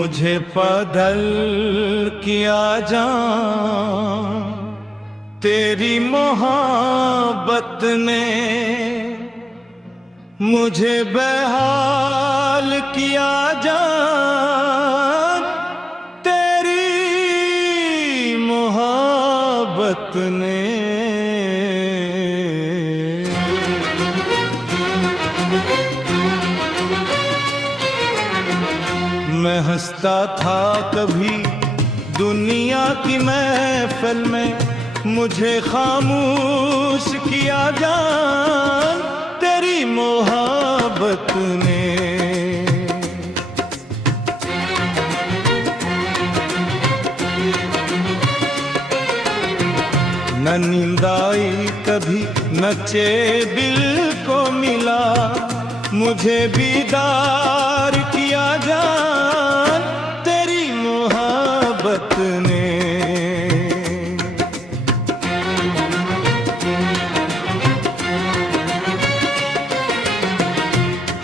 मुझे बदल किया जान तेरी मोहब्बत ने, मुझे बेहाल किया जान तेरी मोहब्बत ने। मैं हंसता था कभी दुनिया की महफिल में, मुझे खामोश किया जान तेरी मोहब्बत ने। न नींद आई कभी न दिल को मिला, मुझे बीदार किया जान तेरी मोहब्बत ने।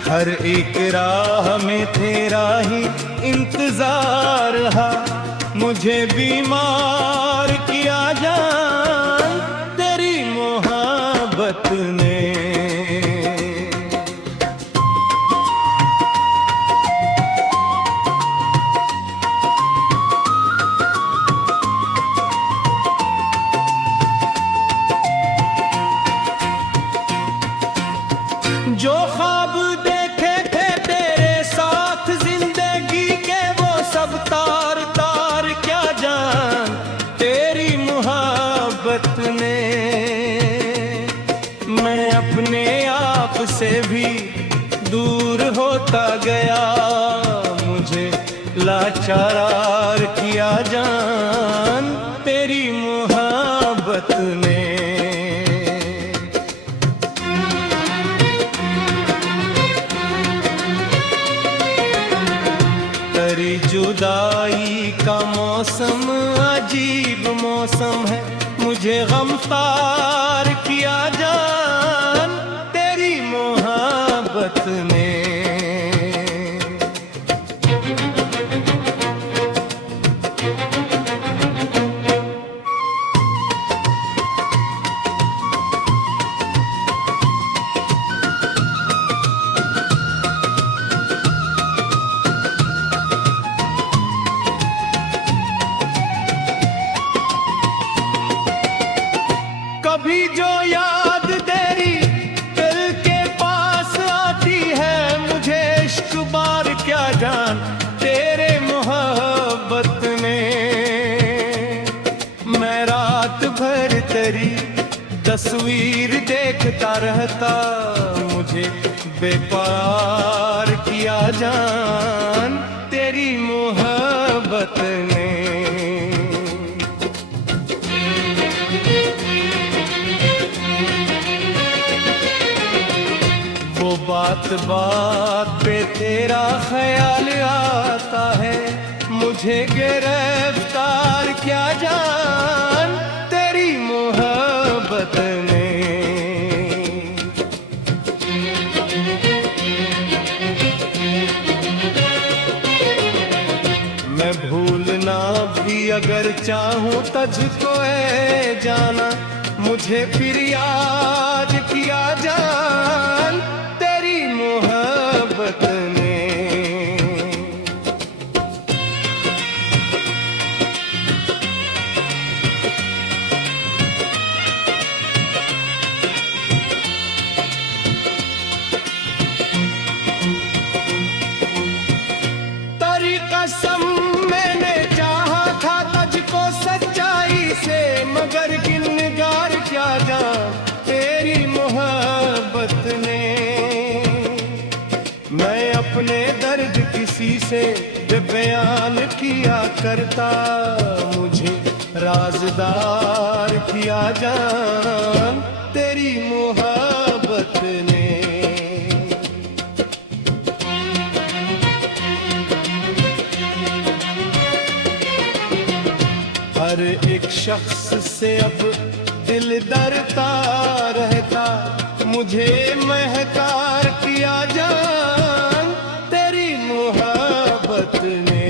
हर एक राह में तेरा ही इंतजार रहा, मुझे बीमार किया जान तेरी मोहब्बत ने। जो ख्वाब देखे थे तेरे साथ जिंदगी के, वो सब तार तार क्या जान तेरी मोहब्बत ने। मैं अपने आप से भी दूर होता गया, मुझे लाचार किया जान तेरी मोहब्बत ने। तेरी जुदाई का मौसम अजीब मौसम है, मुझे गमख्वार किया जान तेरी मोहब्बत ने। कभी जो याद तेरी दिल के पास आती है, मुझे इश्क बार क्या जान तेरे मोहब्बत में। मैं रात भर तेरी तस्वीर देखता रहता, मुझे बेपार किया जान तेरी मोहब्बत ने। वो बात बात पे तेरा ख्याल आता है, मुझे गिरफ्तार क्या जान तेरी मोहब्बत ने। मैं भूलना भी अगर चाहूं तुझको ऐ जाना, मुझे फिर याद किया जान तेरी मोहब्बत ने। तेरी कसम मैंने चाहा था तुझको सच्चाई से, मगर गिनगार क्या जान तेरी मोहब्बत ने। मैं अपने दर्द किसी से बयान किया करता, मुझे राज़दार किया जान तेरी मोहब्बत ने। हर एक शख्स से अब दिल डरता रहता, मुझे महकार किया जान तेरी मोहब्बत ने।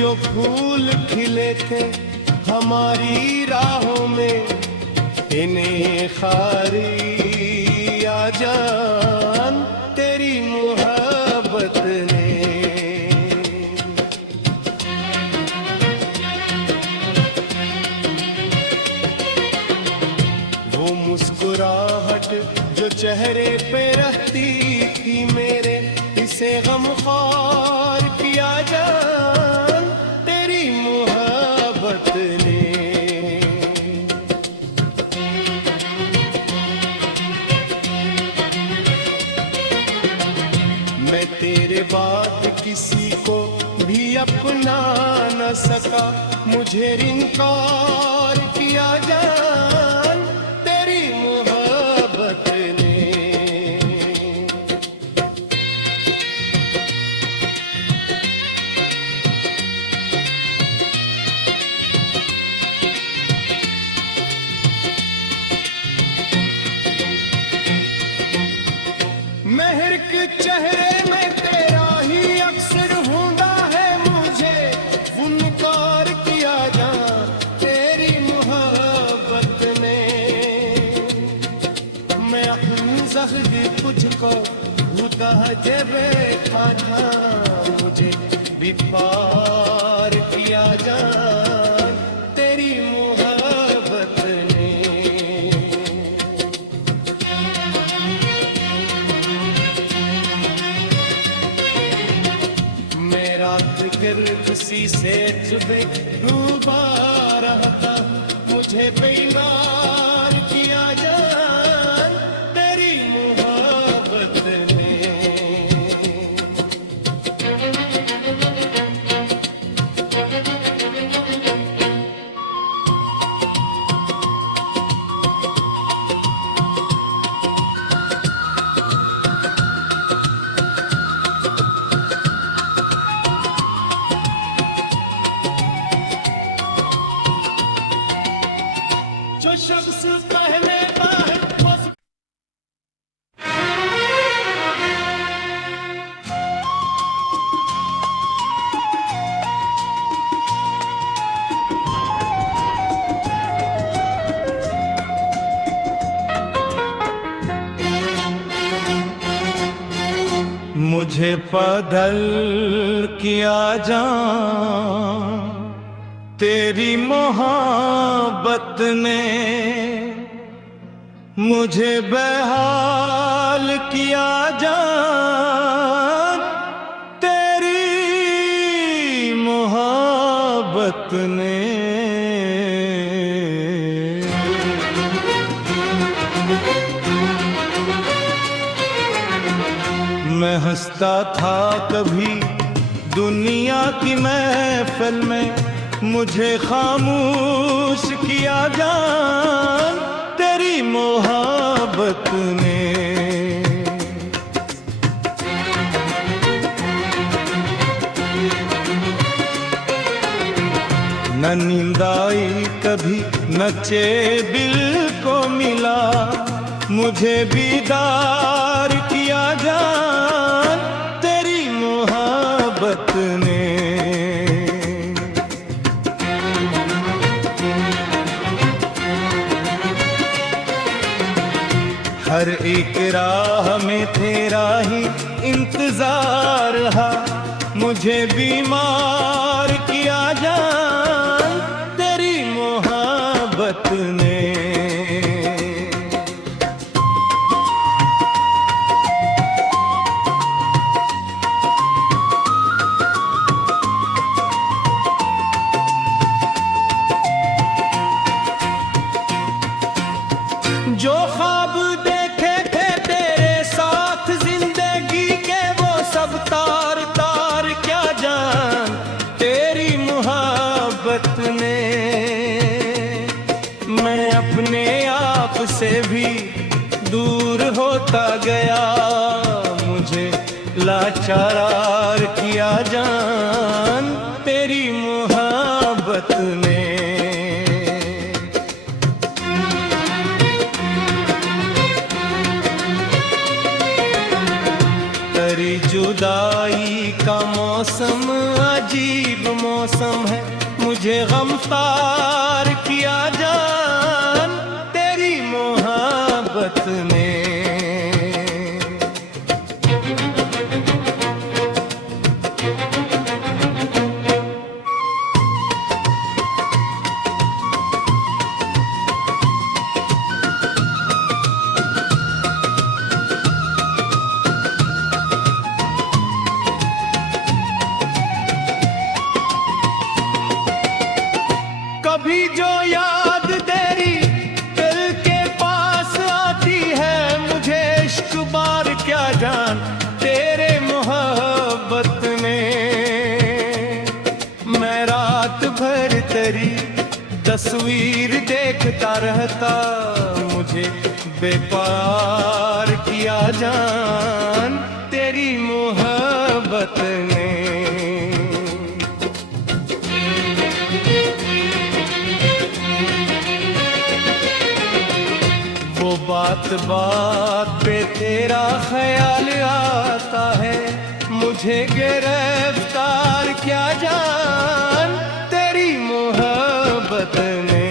जो फूल खिले थे हमारी राहों में, इन्हें खारी आ जान तेरी मोहब्बत ने। वो मुस्कुराहट जो चेहरे पे रहती थी मेरे, इसे गमख्वार किया जान तेरी मोहब्बत ने। मैं तेरे बाद किसी को भी अपना न सका, मुझे इनकार किया जान तेरी मोहब्बत ने। महर के चेहरे में तेरा ही अक्सर होता है, मुझे फुनकार किया जान तेरी मोहब्बत ने। मैं अपनी ज़ख्म तुझको खुदा जब बैठा था, मुझे भी पार किया जान तेरी मोहब्बत ने। रात गिर खुशी से सुबह डूबा रहा था, मुझे बेईमान किया जान तेरी मोहब्बत ने। जो शख्स पहले बाहर मुझे बदल किया जान तेरी मोहब्बत ने, मुझे बेहाल किया जान तेरी मोहब्बत ने। मैं हंसता था कभी दुनिया की महफिल में, मुझे खामोश किया जान तेरी मोहब्बत ने। न नींद आई कभी न चैबिल को मिला, मुझे बीदार किया जान तेरी मोहब्बत ने। हर एक राह में तेरा ही इंतजार रहा, मुझे बीमार किया जान तेरी मोहब्बत ने। जो ख्वाब देखे थे तेरे साथ जिंदगी के, वो सब तार तार क्या जान तेरी मोहब्बत ने। मैं अपने आप से भी दूर होता गया, मुझे लाचार किया जान तेरी मोहब्बत ने। जुदाई का मौसम अजीब मौसम है, मुझे गमख्वार किया जान तेरी मोहब्बत ने। कभी जो याद तेरी दिल के पास आती है, मुझे इश्क बार क्या जान तेरे मोहब्बत में। मैं रात भर तेरी तस्वीर देखता रहता, मुझे बेपार किया जान तेरी मोहब्बत ने। वो बात बात पे तेरा ख्याल आता है, मुझे गिरफ्तार क्या जान तेरी मोहब्बत ने।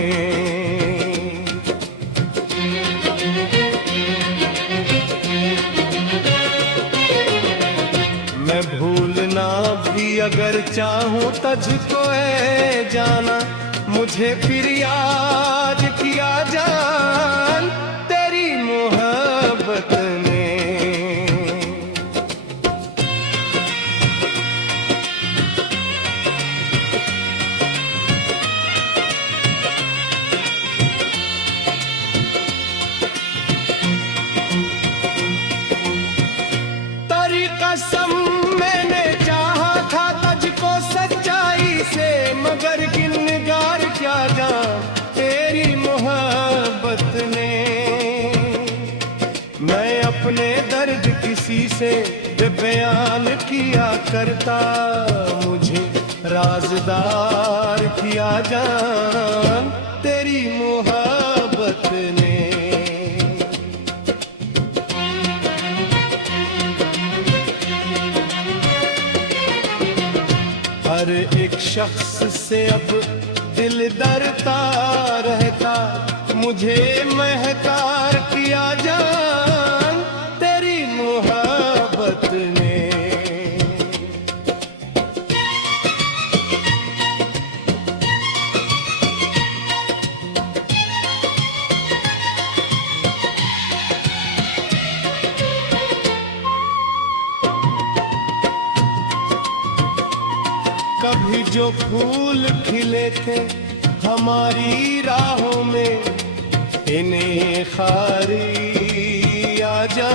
मैं भूलना भी अगर चाहूं तुझको है जाना, मुझे फिर याद किया जान तेरी मोहब्बत ने। तेरी कसम मैंने चाहा था तुझको सच्चाई से, मगर गिनगार क्या जान तेरी मोहब्बत ने। मैं अपने दर्द किसी से बयान किया करता, मुझे राज़दार किया जान तेरी मोहब्बत ने। हर एक शख्स से अब दिल डरता रहता, मुझे महकार किया जान तेरी मोहब्बत ने। कभी जो फूल खिले थे हमारी राहों में, इन्हें खारी आ जा